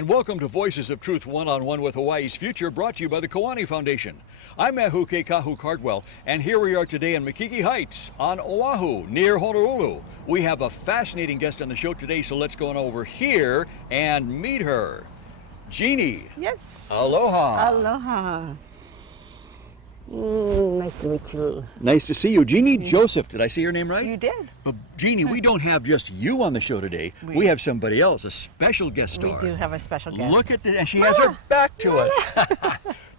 and welcome to Voices of Truth One-on-One with Hawaii's Future, brought to you by the Kiwani Foundation. I'm Mahuke Kahu Cardwell, and here we are today in Makiki Heights on Oahu, near Honolulu. We have a fascinating guest on the show today, so let's go on over here and meet her. Genie. Yes. Aloha. Aloha. Nice to meet you. Nice to see you. Genie Joseph, did I say your name right? You did. But Genie, we don't have just you on the show today. We have somebody else, a special guest star. We do have a special guest. Look at this, and she has her back to us.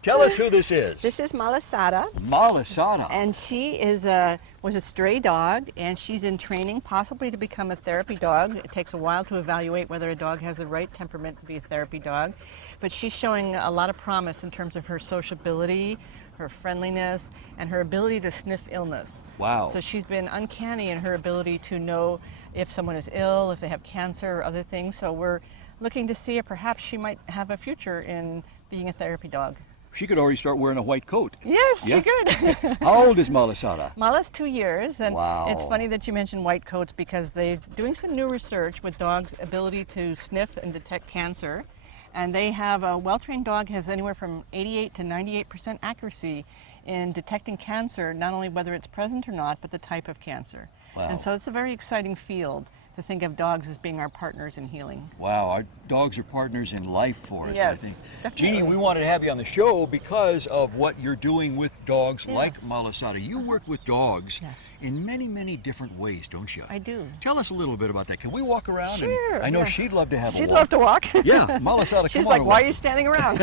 Tell us who this is. This is Malasada. Malasada. And she is was a stray dog, and she's in training possibly to become a therapy dog. It takes a while to evaluate whether a dog has the right temperament to be a therapy dog. But she's showing a lot of promise in terms of her sociability, her friendliness, and her ability to sniff illness. Wow. So she's been uncanny in her ability to know if someone is ill, if they have cancer or other things. So we're looking to see if perhaps she might have a future in being a therapy dog. She could already start wearing a white coat. Yes, Yeah. she could. How old is Malasada? Mala's 2 years, and Wow. it's funny that you mentioned white coats because they're doing some new research with dogs' ability to sniff and detect cancer. And they have a well-trained dog has anywhere from 88 to 98% accuracy in detecting cancer, not only whether it's present or not, but the type of cancer. Wow. And so it's a very exciting field to think of dogs as being our partners in healing. Wow, our dogs are partners in life for us, I Yes, think. definitely. Genie, we wanted to have you on the show because of what you're doing with dogs like Yes. Malasada. You work with dogs Yes. in many, many different ways, don't you? I do. Tell us a little bit about that. Can we walk around? Sure, And I know yeah. she'd love to have a She'd walk. love to walk. Yeah, Malasada, She's come like, on. why are you standing around?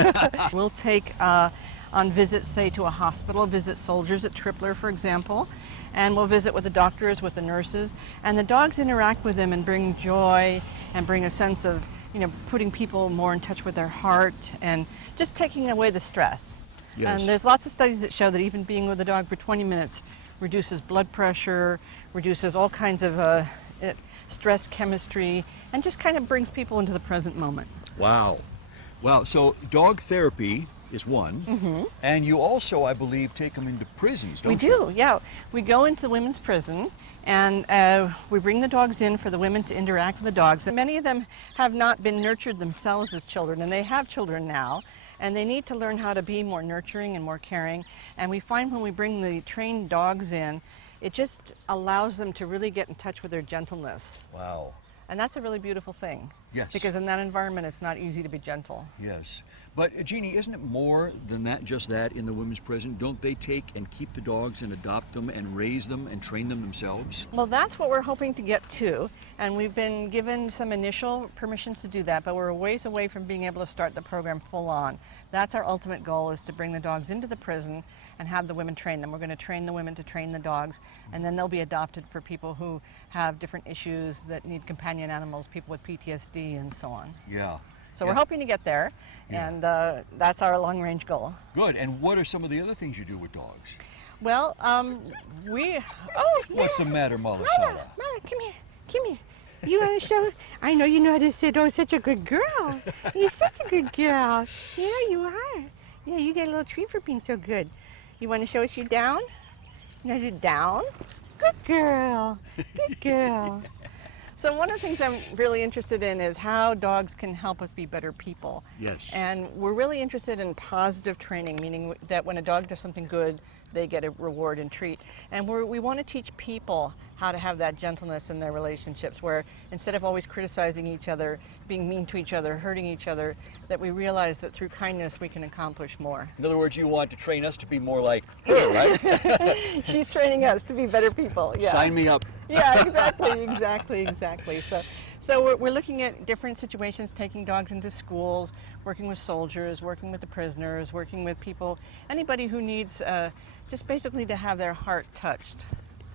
We'll take on visits, say, to a hospital, visit soldiers at Tripler, for example, and we'll visit with the doctors, with the nurses, and the dogs interact with them and bring joy and bring a sense of, putting people more in touch with their heart and just taking away the stress. Yes. And there's lots of studies that show that even being with a dog for 20 minutes reduces blood pressure, reduces all kinds of stress chemistry, and just kind of brings people into the present moment. Wow. Wow, so dog therapy is one, and you also, I believe, take them into prisons, don't you? We do, yeah. We go into the women's prison, and we bring the dogs in for the women to interact with the dogs. And many of them have not been nurtured themselves as children, and they have children now, and they need to learn how to be more nurturing and more caring. And we find when we bring the trained dogs in, it just allows them to really get in touch with their gentleness. Wow. And that's a really beautiful thing. Yes. Because in that environment, it's not easy to be gentle. Yes. But, Genie, isn't it more than that, just that, in the women's prison? Don't they take and keep the dogs and adopt them and raise them and train them themselves? Well, that's what we're hoping to get to, and we've been given some initial permissions to do that, but we're a ways away from being able to start the program full on. That's our ultimate goal, is to bring the dogs into the prison and have the women train them. We're going to train the women to train the dogs, and then they'll be adopted for people who have different issues that need companion animals, people with PTSD and so on. Yeah. So we're hoping to get there, and that's our long-range goal. Good. And what are some of the other things you do with dogs? Well, What's the matter, Malasada? Mala, come here, come here. You want to show? I know you know how to sit. Oh, such a good girl. You're such a good girl. Yeah, you are. Yeah, you get a little treat for being so good. You want to show us your down? You know, your down? Good girl. Good girl. So one of the things I'm really interested in is how dogs can help us be better people. Yes. And we're really interested in positive training, meaning that when a dog does something good, they get a reward and treat. And we want to teach people how to have that gentleness in their relationships, where instead of always criticizing each other, being mean to each other, hurting each other, that we realize that through kindness we can accomplish more. In other words, you want to train us to be more like her, right? She's training us to be better people. Yeah. Sign me up. Yeah, exactly. So we're looking at different situations, taking dogs into schools, working with soldiers, working with the prisoners, working with people, anybody who needs just basically to have their heart touched.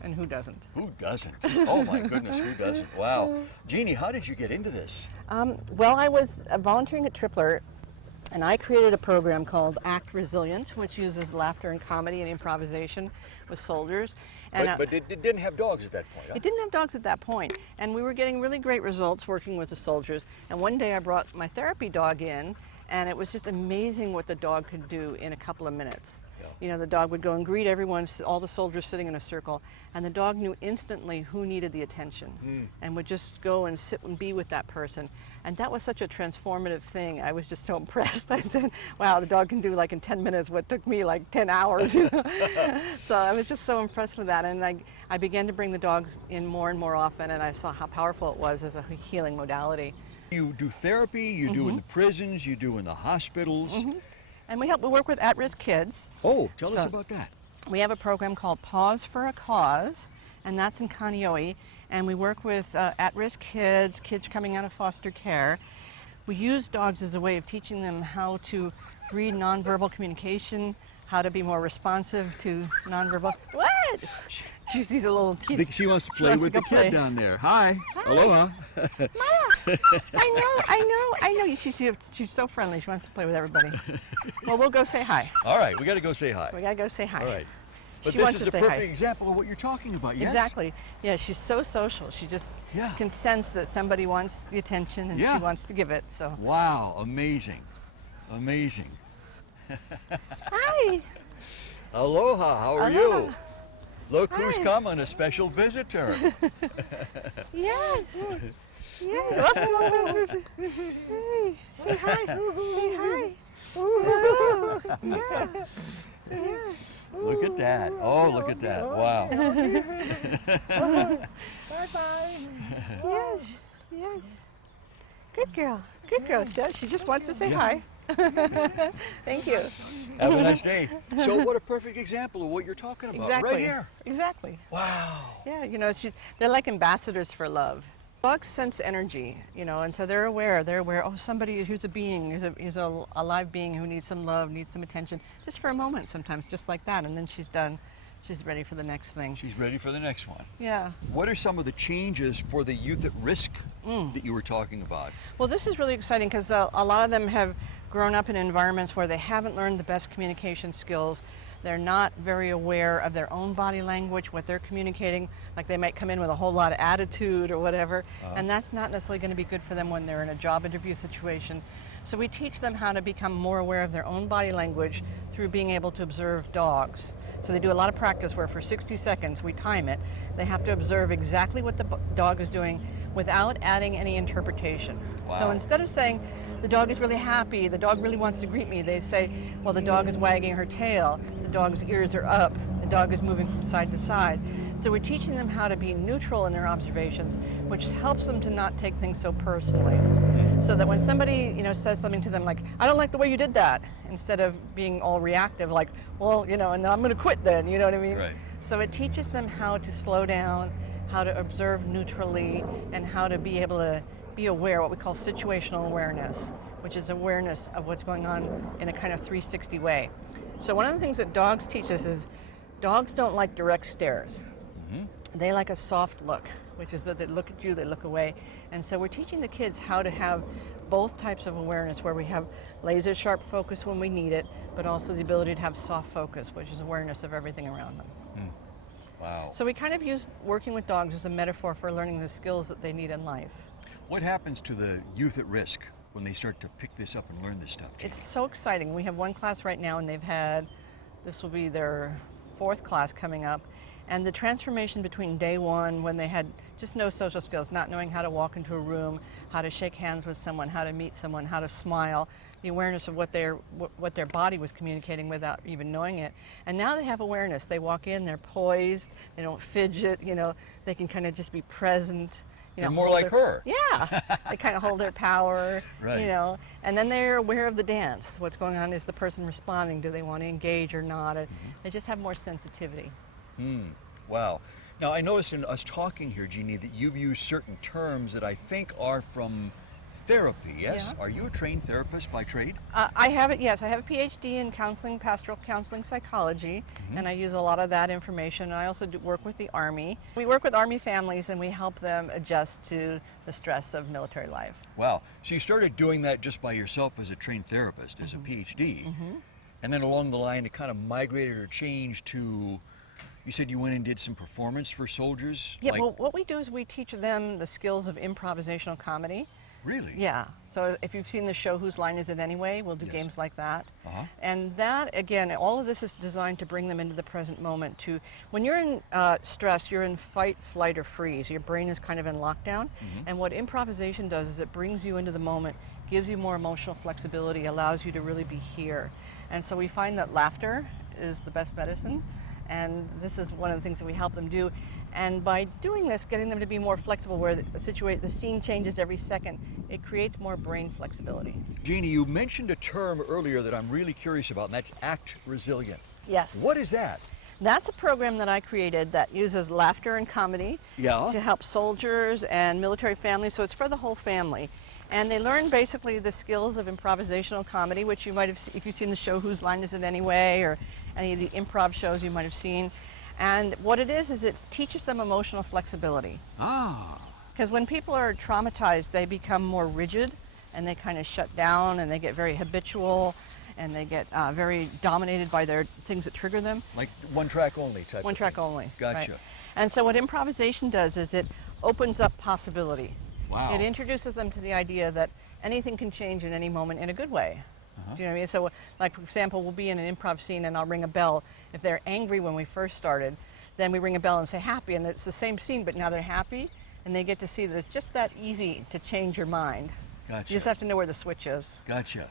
And who doesn't? Who doesn't? Oh my goodness, who doesn't? Wow. Genie, how did you get into this? Well, I was volunteering at Tripler, and I created a program called Act Resilient, which uses laughter and comedy and improvisation with soldiers. And, But it didn't have dogs at that point, huh? It didn't have dogs at that point, and we were getting really great results working with the soldiers. And one day I brought my therapy dog in, And it was just amazing what the dog could do in a couple of minutes. Yeah. You know, the dog would go and greet everyone, all the soldiers sitting in a circle, and the dog knew instantly who needed the attention and would just go and sit and be with that person. And that was such a transformative thing. I was just so impressed. I said, wow, the dog can do like in 10 minutes what took me like 10 hours. You know? So I was just so impressed with that. And I began to bring the dogs in more and more often, and I saw how powerful it was as a healing modality. You do therapy, you do in the prisons, you do in the hospitals. And we work with at-risk kids. Oh, tell us about that. We have a program called Pause for a Cause, and that's in Kaneohe. And we work with at-risk kids, kids coming out of foster care. We use dogs as a way of teaching them how to read nonverbal communication, how to be more responsive to nonverbal. What? She sees a little kid. She wants to play with the kid down there. Hi. Aloha. Maya. I know. She's so friendly. She wants to play with everybody. Well, we'll go say hi. All right, we got to go say hi. We got to go say hi. All right. But She this wants is to a say perfect hi. example of what you're talking about, yes? Exactly. Yeah, she's so social. She just can sense that somebody wants the attention and she wants to give it. So. Wow, amazing. Amazing. Hi. Aloha, how are Aloha. you? Look who's Hi. coming, a special visitor. Yes. Yes. Hey, say hi. Say hi. Yeah. Yeah. Look at that. Oh, look at that. Wow. Bye-bye. Yes. Yes. Good girl. Good girl. She just wants to say hi. Thank you. Have a nice day. So what a perfect example of what you're talking about. Exactly. Right here. Exactly. Wow. Yeah, you know, they're like ambassadors for love. Dogs sense energy, you know, and so they're aware, oh, somebody, here's a being, here's a live being who needs some love, needs some attention, just for a moment sometimes, just like that, and then she's done. She's ready for the next thing. She's ready for the next one. Yeah. What are some of the changes for the youth at risk that you were talking about? Well, this is really exciting because a lot of them have grown up in environments where they haven't learned the best communication skills. They're not very aware of their own body language, what they're communicating. Like they might come in with a whole lot of attitude or whatever, and that's not necessarily going to be good for them when they're in a job interview situation. So we teach them how to become more aware of their own body language through being able to observe dogs. So they do a lot of practice where for 60 seconds, we time it, they have to observe exactly what the dog is doing without adding any interpretation. Wow. So instead of saying, the dog is really happy, the dog really wants to greet me, they say, well, the dog is wagging her tail, the dog's ears are up, the dog is moving from side to side. So we're teaching them how to be neutral in their observations, which helps them to not take things so personally. So that when somebody, you know, says something to them like, I don't like the way you did that, instead of being all reactive like, well, you know, and I'm going to quit then, you know what I mean? Right. So it teaches them how to slow down, how to observe neutrally, and how to be able to be aware, what we call situational awareness, which is awareness of what's going on in a kind of 360 way. So one of the things that dogs teach us is dogs don't like direct stares. They like a soft look, which is that they look at you, they look away. And so we're teaching the kids how to have both types of awareness, where we have laser sharp focus when we need it, but also the ability to have soft focus, which is awareness of everything around them. Wow. So we kind of use working with dogs as a metaphor for learning the skills that they need in life. What happens to the youth at risk when they start to pick this up and learn this stuff, Genie? It's so exciting. We have one class right now, and they've had, this will be their 4th class coming up. And the transformation between day one, when they had just no social skills, not knowing how to walk into a room, how to shake hands with someone, how to meet someone, how to smile, the awareness of what their body was communicating without even knowing it. And now they have awareness. They walk in, they're poised, they don't fidget, you know, they can kind of just be present. They're more like her. Yeah, they kind of hold their power, Right. you know, and then they're aware of the dance. What's going on, is the person responding? Do they want to engage or not? They just have more sensitivity. Wow. Now, I noticed in us talking here, Genie, that you've used certain terms that I think are from therapy, yes? Yeah. Are you a trained therapist by trade? I have it, yes. I have a PhD in counseling, pastoral counseling psychology, and I use a lot of that information. And I also do work with the Army. We work with Army families, and we help them adjust to the stress of military life. Wow. So you started doing that just by yourself as a trained therapist, as a PhD, and then along the line it kind of migrated or changed to, you said you went and did some performance for soldiers? Yeah, well, what we do is we teach them the skills of improvisational comedy. Really? Yeah. So if you've seen the show Whose Line Is It Anyway, we'll do Yes. games like that. Uh-huh. And that, again, all of this is designed to bring them into the present moment. When you're in stress, you're in fight, flight, or freeze. Your brain is kind of in lockdown. And what improvisation does is it brings you into the moment, gives you more emotional flexibility, allows you to really be here. And so we find that laughter is the best medicine. And this is one of the things that we help them do. And by doing this, getting them to be more flexible, where the scene changes every second, it creates more brain flexibility. Jeannie, you mentioned a term earlier that I'm really curious about, and that's act resilient. Yes. What is that? That's a program that I created that uses laughter and comedy to help soldiers and military families. So it's for the whole family. And they learn basically the skills of improvisational comedy, which you might have, if you've seen the show Whose Line Is It Anyway, or any of the improv shows you might have seen. And what it is it teaches them emotional flexibility. Ah. Because when people are traumatized, they become more rigid, and they kind of shut down, and they get very habitual, and they get very dominated by their things that trigger them. Like one track only type One of track thing. only. Gotcha. Right. And so what improvisation does is it opens up possibility. Wow. It introduces them to the idea that anything can change in any moment in a good way. Do you know what I mean? So, like, for example, we'll be in an improv scene and I'll ring a bell. If they're angry when we first started, then we ring a bell and say happy, and it's the same scene, but now they're happy, and they get to see that it's just that easy to change your mind. Gotcha. You just have to know where the switch is. Gotcha.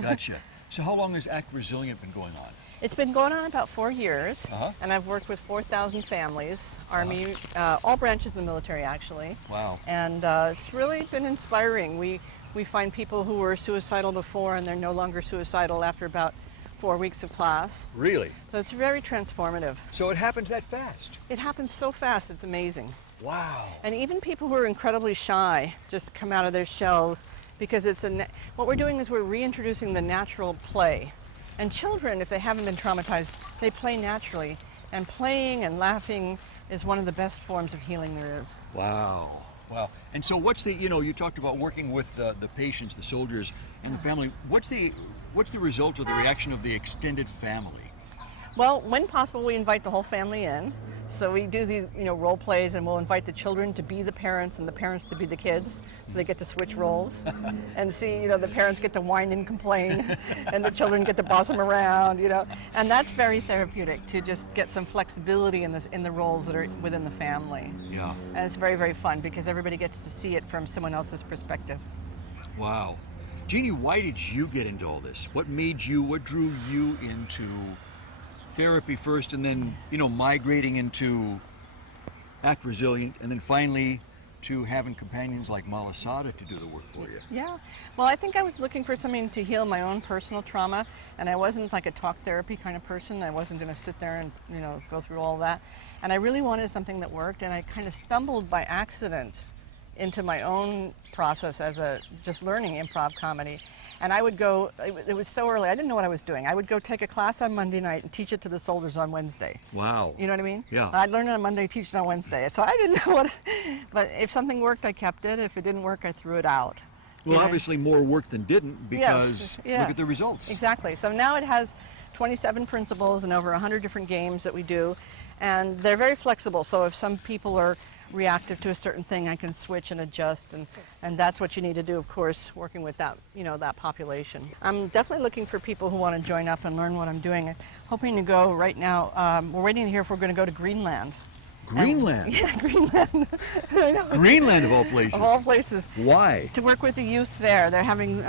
Gotcha. So how long has Act Resilient been going on? It's been going on about 4 years, Uh-huh. and I've worked with 4,000 families, Army, all branches of the military, actually. Wow. And it's really been inspiring. We find people who were suicidal before, and they're no longer suicidal after about 4 weeks of class. Really? So it's very transformative. So it happens that fast? It happens so fast, it's amazing. Wow. And even people who are incredibly shy just come out of their shells, because what we're doing is we're reintroducing the natural play. And children, if they haven't been traumatized, they play naturally. And playing and laughing is one of the best forms of healing there is. Wow. Wow. And so what's you talked about working with the patients, the soldiers, and the family. What's the result or the reaction of the extended family? Well, when possible, we invite the whole family in. So we do these, role plays, and we'll invite the children to be the parents and the parents to be the kids, so they get to switch roles and see, the parents get to whine and complain, and the children get to boss them around, And that's very therapeutic, to just get some flexibility in the roles that are within the family. Yeah. And it's very, very fun because everybody gets to see it from someone else's perspective. Wow. Jeannie, why did you get into all this? What drew you into therapy first, and then, migrating into Act Resilient, and then finally to having companions like Malasada to do the work for you? Yeah. Well, I think I was looking for something to heal my own personal trauma, and I wasn't like a talk therapy kind of person. I wasn't going to sit there and, go through all that. And I really wanted something that worked, and I kind of stumbled by accident into my own process as just learning improv comedy. And I would go, it was so early, I didn't know what I was doing. I would go take a class on Monday night and teach it to the soldiers on Wednesday. Wow. You know what I mean? Yeah. I'd learn it on Monday, teach it on Wednesday. So I didn't know but if something worked, I kept it. If it didn't work, I threw it out. Well, obviously more worked than didn't, because Yes. look at the results. Exactly. So now it has 27 principles and over 100 different games that we do. And they're very flexible. So if some people are reactive to a certain thing, I can switch and adjust, and that's what you need to do, of course, working with that that population. I'm definitely looking for people who want to join up and learn what I'm doing. I'm hoping to go right now. We're waiting to hear if we're going to go to Greenland. Greenland? Yeah, Greenland. I know. Greenland of all places. Of all places. Why? To work with the youth there. They're having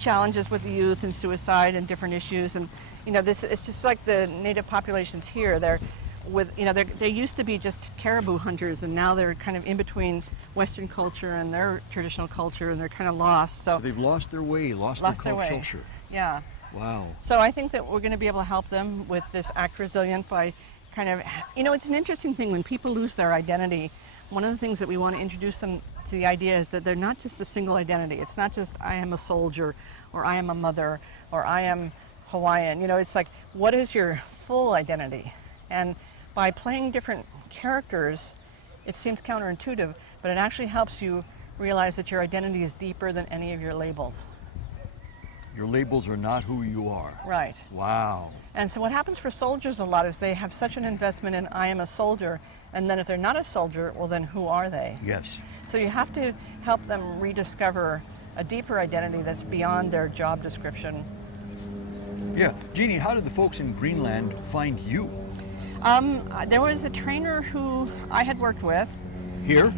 challenges with the youth and suicide and different issues, and it's just like the native populations here. They used to be just caribou hunters, and now they're kind of in between Western culture and their traditional culture, and they're kind of lost. So they've lost their way, lost their way. culture. Yeah. Wow. So I think that we're going to be able to help them with this Act Resilient by kind of, it's an interesting thing when people lose their identity. One of the things that we want to introduce them to the idea is that they're not just a single identity. It's not just I am a soldier, or I am a mother, or I am Hawaiian. It's like, what is your full identity? And by playing different characters, it seems counterintuitive, but it actually helps you realize that your identity is deeper than any of your labels. Your labels are not who you are. Right. Wow. And so what happens for soldiers a lot is they have such an investment in I am a soldier, and then if they're not a soldier, well then who are they? Yes. So you have to help them rediscover a deeper identity that's beyond their job description. Yeah. Jeannie, how did the folks in Greenland find you? There was a trainer who I had worked with Here?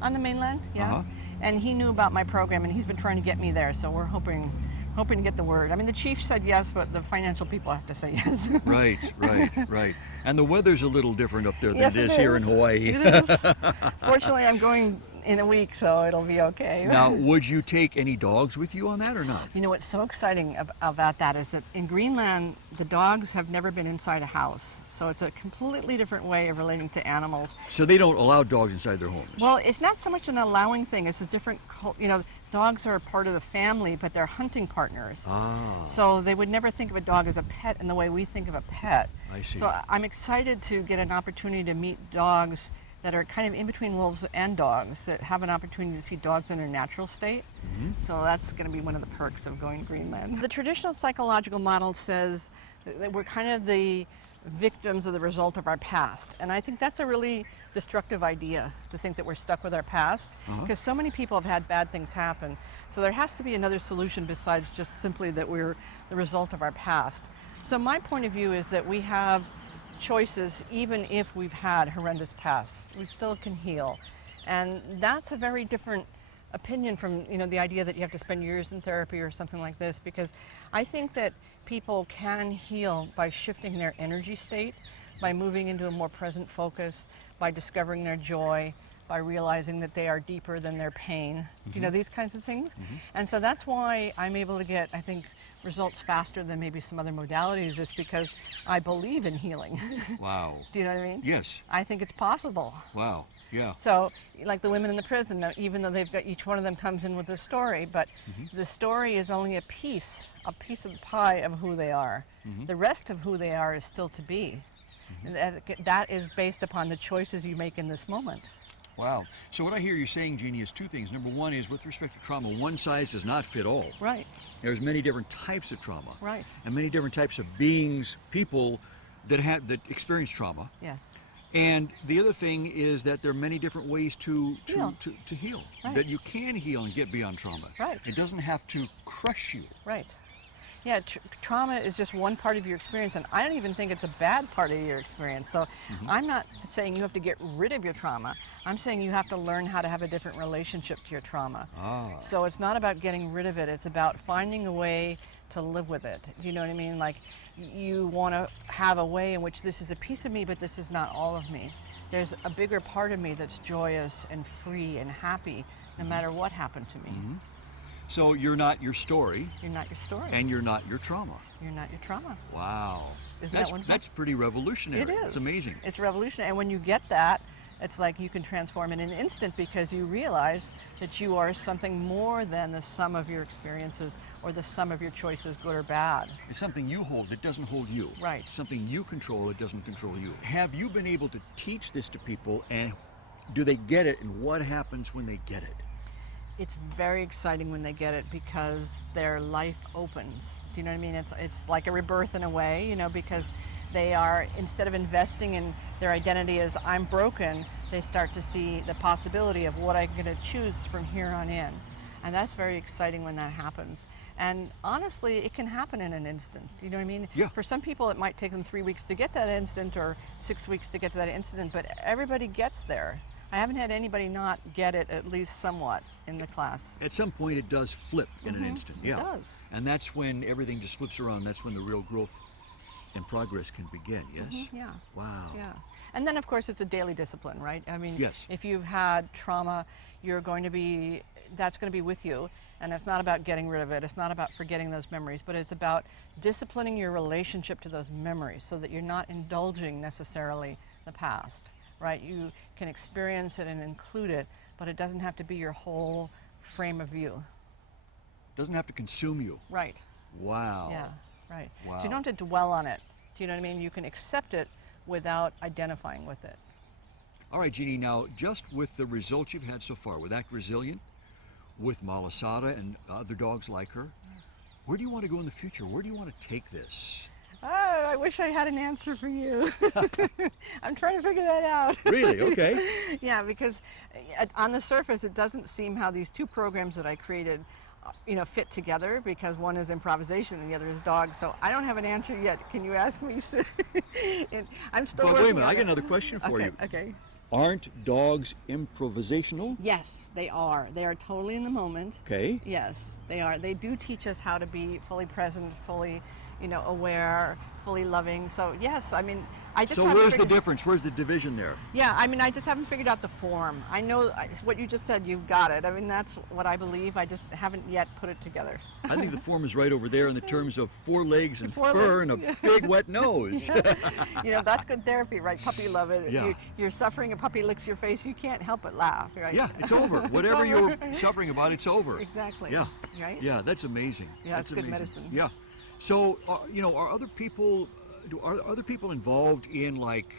on the mainland, yeah. Uh-huh. And he knew about my program, and he's been trying to get me there. So we're hoping to get the word. I mean, the chief said yes, but the financial people have to say yes. Right, right, right. And the weather's a little different up there than Yes, it it is here in is. Hawaii. It is. Fortunately, I'm going in a week, so it'll be okay. Now, would you take any dogs with you on that or not? You know what's so exciting about that is that in Greenland, the dogs have never been inside a house. So it's a completely different way of relating to animals. So they don't allow dogs inside their homes? Well, it's not so much an allowing thing. It's a different, dogs are a part of the family, but they're hunting partners. Ah, So they would never think of a dog as a pet in the way we think of a pet. I see. So I'm excited to get an opportunity to meet dogs that are kind of in between wolves and dogs, that have an opportunity to see dogs in their natural state. Mm-hmm. So that's going to be one of the perks of going to Greenland. The traditional psychological model says that we're kind of the victims of the result of our past. And I think that's a really destructive idea, to think that we're stuck with our past, because so many people have had bad things happen. So there has to be another solution besides just simply that we're the result of our past. So my point of view is that we have choices even if we've had horrendous pasts. We still can heal. And that's a very different opinion from the idea that you have to spend years in therapy or something like this, because I think that people can heal by shifting their energy state, by moving into a more present focus, by discovering their joy, by realizing that they are deeper than their pain, these kinds of things. And so that's why I'm able to get, I think, results faster than maybe some other modalities, is because I believe in healing. Wow. Do you know what I mean? Yes. I think it's possible. Wow. Yeah. So, like the women in the prison, even though they've got, each one of them comes in with a story, but the story is only a piece of the pie of who they are. The rest of who they are is still to be. And that is based upon the choices you make in this moment. Wow. So what I hear you saying, Jeannie, is two things. Number one is, with respect to trauma, one size does not fit all. Right. There's many different types of trauma. Right. And many different types of beings, people that experience trauma. Yes. And the other thing is that there are many different ways to heal. Right. That you can heal and get beyond trauma. Right. It doesn't have to crush you. Right. Yeah, trauma is just one part of your experience, and I don't even think it's a bad part of your experience. So I'm not saying you have to get rid of your trauma. I'm saying you have to learn how to have a different relationship to your trauma. Ah. So it's not about getting rid of it. It's about finding a way to live with it. You know what I mean? Like, you want to have a way in which this is a piece of me, but this is not all of me. There's a bigger part of me that's joyous and free and happy, no matter what happened to me. So you're not your story. You're not your story. And you're not your trauma. You're not your trauma. Wow. Isn't that wonderful? That's pretty revolutionary. It is. It's amazing. It's revolutionary. And when you get that, it's like you can transform in an instant, because you realize that you are something more than the sum of your experiences or the sum of your choices, good or bad. It's something you hold that doesn't hold you. Right. Something you control that doesn't control you. Have you been able to teach this to people, and do they get it, and what happens when they get it? It's very exciting when they get it, because their life opens. Do you know what I mean? It's like a rebirth in a way, because they are, instead of investing in their identity as I'm broken, they start to see the possibility of what I'm going to choose from here on in. And that's very exciting when that happens. And honestly, it can happen in an instant. Do you know what I mean? Yeah. For some people, it might take them 3 weeks to get that instant, or 6 weeks to get to that instant, but everybody gets there. I haven't had anybody not get it, at least somewhat, in the class. At some point, it does flip in an instant. Yeah. It does. And that's when everything just flips around. That's when the real growth and progress can begin. Yes. Yeah. Wow. Yeah. And then, of course, it's a daily discipline, right? I mean, Yes. if you've had trauma, that's going to be with you. And it's not about getting rid of it. It's not about forgetting those memories, but it's about disciplining your relationship to those memories so that you're not indulging necessarily the past, right? You can experience it and include it, but it doesn't have to be your whole frame of view. Doesn't have to consume you. Right. Wow. Yeah, right. Wow. So you don't have to dwell on it. Do you know what I mean? You can accept it without identifying with it. All right, Jeannie, now just with the results you've had so far with Act Resilient, with Malasada and other dogs like her, where do you want to go in the future? Where do you want to take this? I wish I had an answer for you. I'm trying to figure that out. Really? Okay. Yeah, because on the surface, it doesn't seem how these two programs that I created, fit together, because one is improvisation and the other is dogs. So I don't have an answer yet. Can you ask me soon? I'm still. But working wait a minute, on I got it. another question for you. Okay. Aren't dogs improvisational? Yes, they are. They are totally in the moment. Okay. Yes, they are. They do teach us how to be fully present, fully, aware, fully loving. So yes, I mean, I just. So haven't where's the figured- difference? Where's the division there? Yeah, I mean, I just haven't figured out the form. I know what you just said. You've got it. I mean, that's what I believe. I just haven't yet put it together. I think the form is right over there in the terms of 4 legs and Four fur legs, and a big wet nose. That's good therapy, right? Puppy love it. If Yeah. you're suffering, a puppy licks your face, you can't help but laugh, right? Yeah, it's over. Whatever you're suffering about, it's over. Exactly. Yeah. Right? Yeah, that's amazing. Yeah, that's it's good amazing. medicine. Yeah. So, are other people, are other people involved in, like,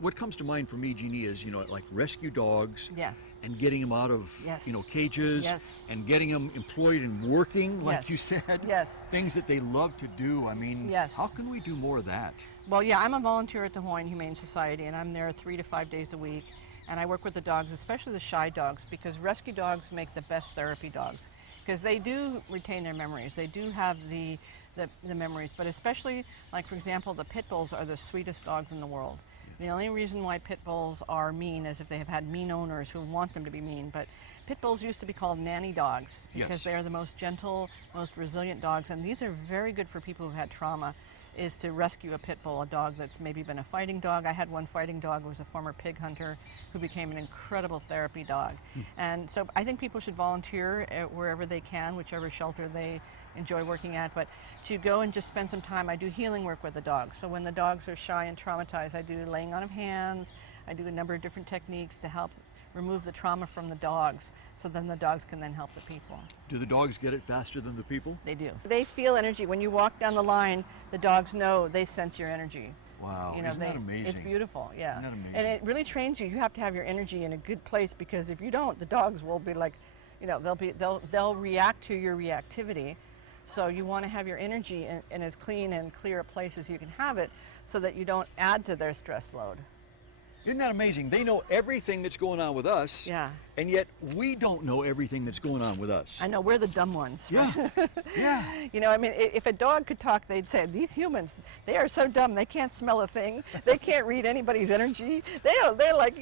what comes to mind for me, Jeannie, is, like rescue dogs. Yes. And getting them out of, Yes. cages. Yes. And getting them employed and working, like Yes. you said. Yes. Things that they love to do. I mean, Yes. how can we do more of that? Well, yeah, I'm a volunteer at the Hawaiian Humane Society, and I'm there 3 to 5 days a week. And I work with the dogs, especially the shy dogs, because rescue dogs make the best therapy dogs, because they do retain their memories. They do have the memories, but especially, like, for example, the pit bulls are the sweetest dogs in the world. The only reason why pit bulls are mean is if they have had mean owners who want them to be mean. But pit bulls used to be called nanny dogs because Yes. they are the most gentle, most resilient dogs, and these are very good for people who've had trauma, is to rescue a pit bull, a dog that's maybe been a fighting dog. I had one fighting dog who was a former pig hunter who became an incredible therapy dog. And so I think people should volunteer wherever they can, whichever shelter they enjoy working at, but to go and just spend some time. I do healing work with the dogs. So when the dogs are shy and traumatized, I do laying on of hands. I do a number of different techniques to help remove the trauma from the dogs, so then the dogs can then help the people. Do the dogs get it faster than the people? They do. They feel energy. When you walk down the line, the dogs know, they sense your energy. Wow, isn't that amazing? It's beautiful, yeah. Isn't that amazing? And it really trains you. You have to have your energy in a good place, because if you don't, the dogs will be like, they'll react to your reactivity. So you want to have your energy in as clean and clear a place as you can have it, so that you don't add to their stress load. Isn't that amazing? They know everything that's going on with us, Yeah. and yet we don't know everything that's going on with us. I know, we're the dumb ones. Yeah, yeah. If a dog could talk, they'd say, these humans, they are so dumb, they can't smell a thing. They can't read anybody's energy. They're like,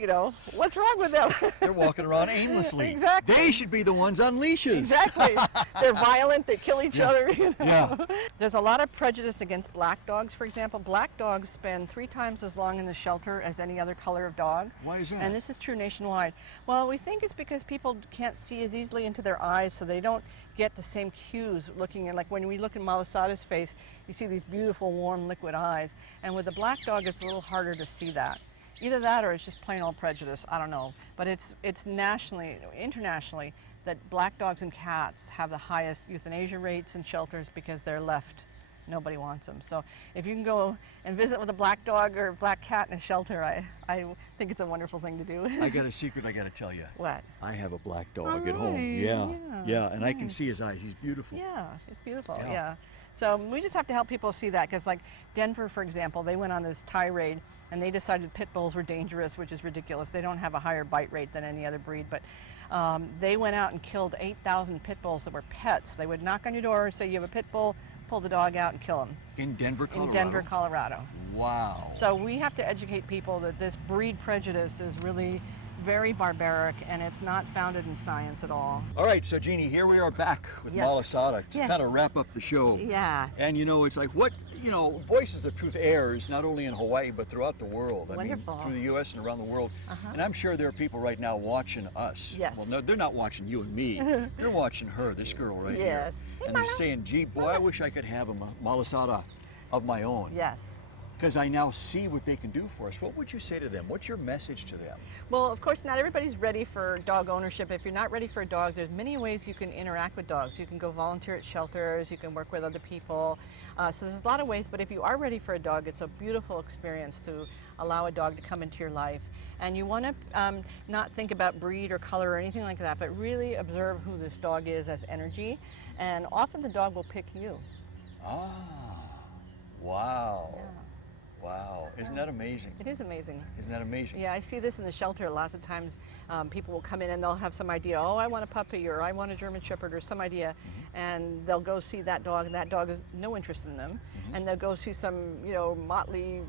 what's wrong with them? They're walking around aimlessly. Exactly. They should be the ones on leashes. Exactly. They're violent, they kill each other. Yeah. There's a lot of prejudice against black dogs, for example. Black dogs spend 3 times as long in the shelter as any other color of dog. Why is that? And this is true nationwide. Well, we think it's because people can't see as easily into their eyes, so they don't get the same cues looking at, like when we look in Malasada's face, you see these beautiful, warm, liquid eyes. And with the black dog, it's a little harder to see that. Either that or it's just plain old prejudice, I don't know. But it's nationally, internationally, that black dogs and cats have the highest euthanasia rates in shelters because they're left. Nobody wants them. So if you can go and visit with a black dog or a black cat in a shelter, I think it's a wonderful thing to do. I got a secret I got to tell you. What? I have a black dog All at home. right, Yeah, yeah, and I can see his eyes. He's beautiful. Yeah, it's beautiful, Yeah. yeah. So we just have to help people see that, because like Denver, for example, they went on this tirade and they decided pit bulls were dangerous, which is ridiculous. They don't have a higher bite rate than any other breed, but they went out and killed 8,000 pit bulls that were pets. They would knock on your door and say, you have a pit bull, pull the dog out and kill him. In Denver, Colorado? In Denver, Colorado. Wow. So we have to educate people that this breed prejudice is really very barbaric, and it's not founded in science at all. All right, so Jeannie, here we are back with Yes. Malasada to Yes. kind of wrap up the show. Yeah. And it's like Voices of Truth airs not only in Hawaii but throughout the world. Wonderful. I mean, through the U.S. and around the world. And I'm sure there are people right now watching us. Yes. Well, no, they're not watching you and me. They're watching her, this girl right here. Yes. Hey, And they're Mama. saying, gee, boy, I wish I could have a Malasada of my own. Yes. Because I now see what they can do for us. What would you say to them? What's your message to them? Well, of course, not everybody's ready for dog ownership. If you're not ready for a dog, there's many ways you can interact with dogs. You can go volunteer at shelters, you can work with other people. So there's a lot of ways, but if you are ready for a dog, it's a beautiful experience to allow a dog to come into your life. And you want to not think about breed or color or anything like that, but really observe who this dog is as energy. And often the dog will pick you. Ah. Wow. Yeah. Wow. Isn't that amazing? It is amazing. Isn't that amazing? Yeah, I see this in the shelter. Lots of times people will come in and they'll have some idea, oh, I want a puppy or I want a German Shepherd or some idea, and they'll go see that dog and that dog has no interest in them, and they'll go see some, motley,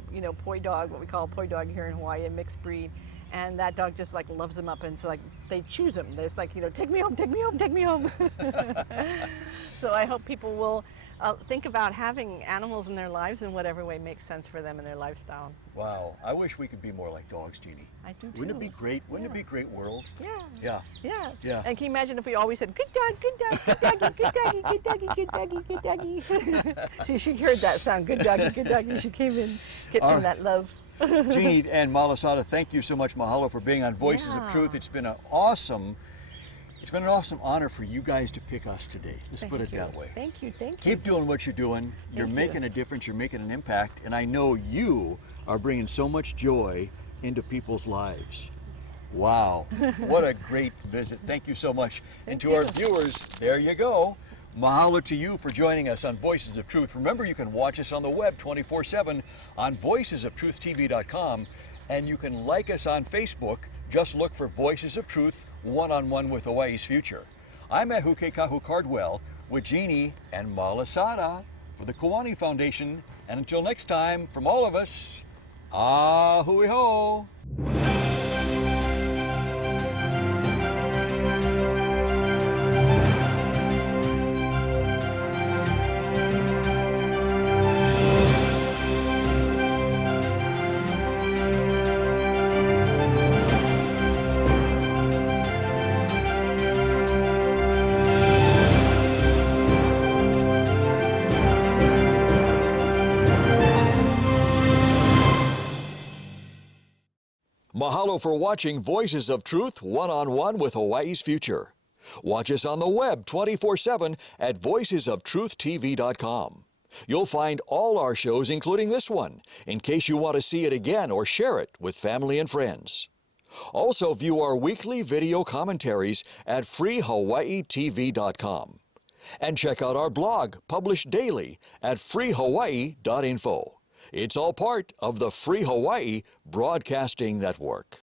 poi dog, what we call a poi dog here in Hawaii, a mixed breed, and that dog just like loves them up, and so like they choose them. It's like, take me home, take me home, take me home. So I hope people will think about having animals in their lives in whatever way makes sense for them in their lifestyle. Wow. I wish we could be more like dogs, Jeannie. I do too. Wouldn't it be great? Wouldn't it be a great world? Yeah. Yeah. Yeah. Yeah. And can you imagine if we always said, good dog, good dog, good doggy, good doggy, good doggy, good doggy, good doggy. See, she heard that sound, good doggy. She came in, get some of that love. Genie and Malasada, thank you so much. Mahalo for being on Voices of Truth. It's been an awesome honor for you guys to pick us today. Let's put it that way. Thank you. Keep doing what you're doing. You're making a difference. You're making an impact. And I know you are bringing so much joy into people's lives. Wow. What a great visit. Thank you so much. And to our viewers, there you go. Mahalo to you for joining us on Voices of Truth. Remember, you can watch us on the web 24/7 on voicesoftruth.tv.com, and you can like us on Facebook. Just look for Voices of Truth, One-on-One with Hawaii's Future. I'm Ehuke Kahu Cardwell with Genie and Malasada for the Kiwani Foundation. And until next time, from all of us, ahui ho! Mahalo for watching Voices of Truth, One-on-One with Hawaii's Future. Watch us on the web 24/7 at voicesoftruth.tv.com. You'll find all our shows, including this one, in case you want to see it again or share it with family and friends. Also view our weekly video commentaries at freehawaiitv.com. And check out our blog, published daily, at freehawaii.info. It's all part of the Free Hawaii Broadcasting Network.